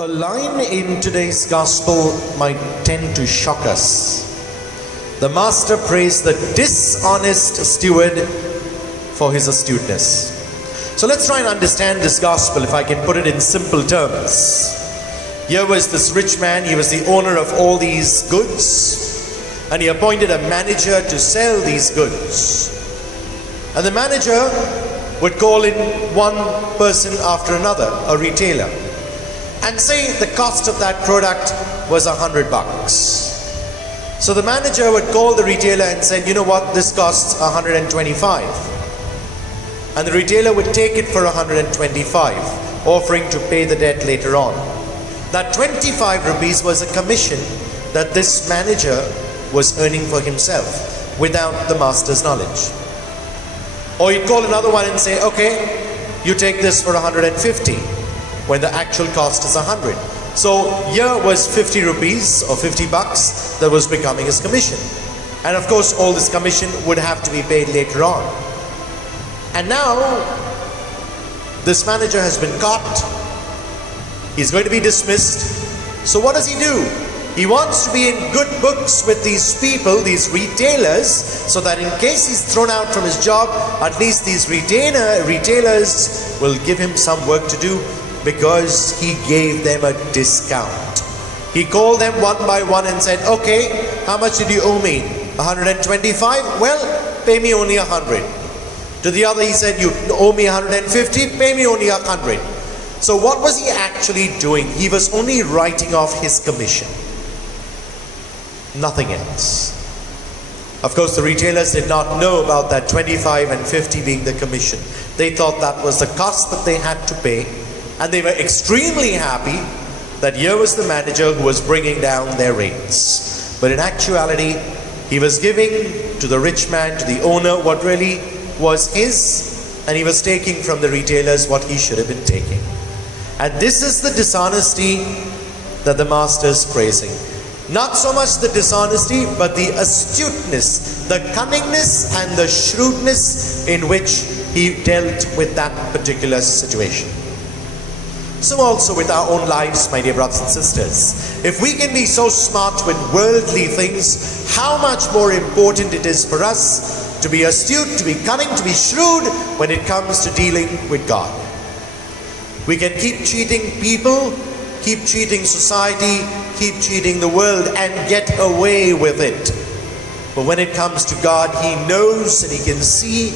A line in today's gospel might tend to shock us. The master praised the dishonest steward for his astuteness. So let's try and understand this gospel, if I can put it in simple terms. Here was this rich man, he was the owner of all these goods, and he appointed a manager to sell these goods. And the manager would call in one person after another, a retailer, and say the cost of that product was $100. So the manager would call the retailer and say, you know what, this costs 125. And the retailer would take it for 125, offering to pay the debt later on. That 25 rupees was a commission that this manager was earning for himself without the master's knowledge. Or he'd call another one and say, okay, you take this for 150, when the actual cost is 100. So here was 50 rupees or 50 bucks that was becoming his commission. And of course, all this commission would have to be paid later on. And now, this manager has been caught. He's going to be dismissed. So what does he do? He wants to be in good books with these people, these retailers, so that in case he's thrown out from his job, at least these retailers will give him some work to do, because he gave them a discount. He called them one by one and said, okay, how much did you owe me? 125? Well, pay me only 100. To the other he said, you owe me 150? Pay me only 100. So what was he actually doing? He was only writing off his commission. Nothing else. Of course, the retailers did not know about that 25 and 50 being the commission. They thought that was the cost that they had to pay. And they were extremely happy that here was the manager who was bringing down their rates. But in actuality, he was giving to the rich man, to the owner, what really was his, and he was taking from the retailers what he should have been taking. And this is the dishonesty that the master is praising. Not so much the dishonesty, but the astuteness, the cunningness and the shrewdness in which he dealt with that particular situation. So also with our own lives, my dear brothers and sisters, if we can be so smart with worldly things, how much more important it is for us to be astute, to be cunning, to be shrewd when it comes to dealing with God. We can keep cheating people, keep cheating society, keep cheating the world and get away with it. But when it comes to God, He knows and He can see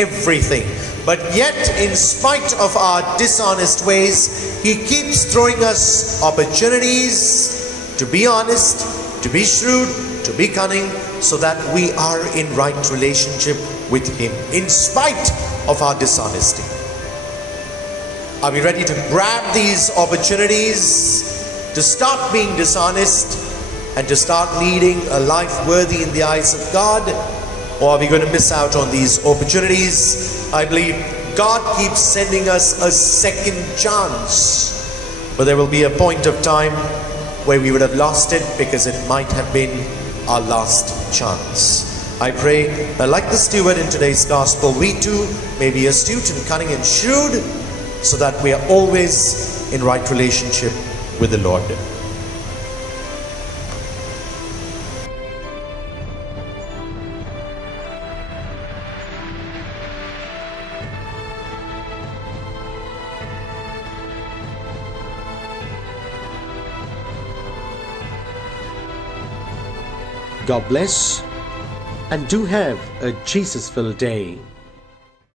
everything. But yet, in spite of our dishonest ways, He keeps throwing us opportunities to be honest, to be shrewd, to be cunning, so that we are in right relationship with Him, in spite of our dishonesty. Are we ready to grab these opportunities to start being dishonest and to start leading a life worthy in the eyes of God? Or are we going to miss out on these opportunities? I believe God keeps sending us a second chance. But there will be a point of time where we would have lost it because it might have been our last chance. I pray that like the steward in today's gospel, we too may be astute and cunning and shrewd, so that we are always in right relationship with the Lord. God bless, and do have a Jesus-filled day.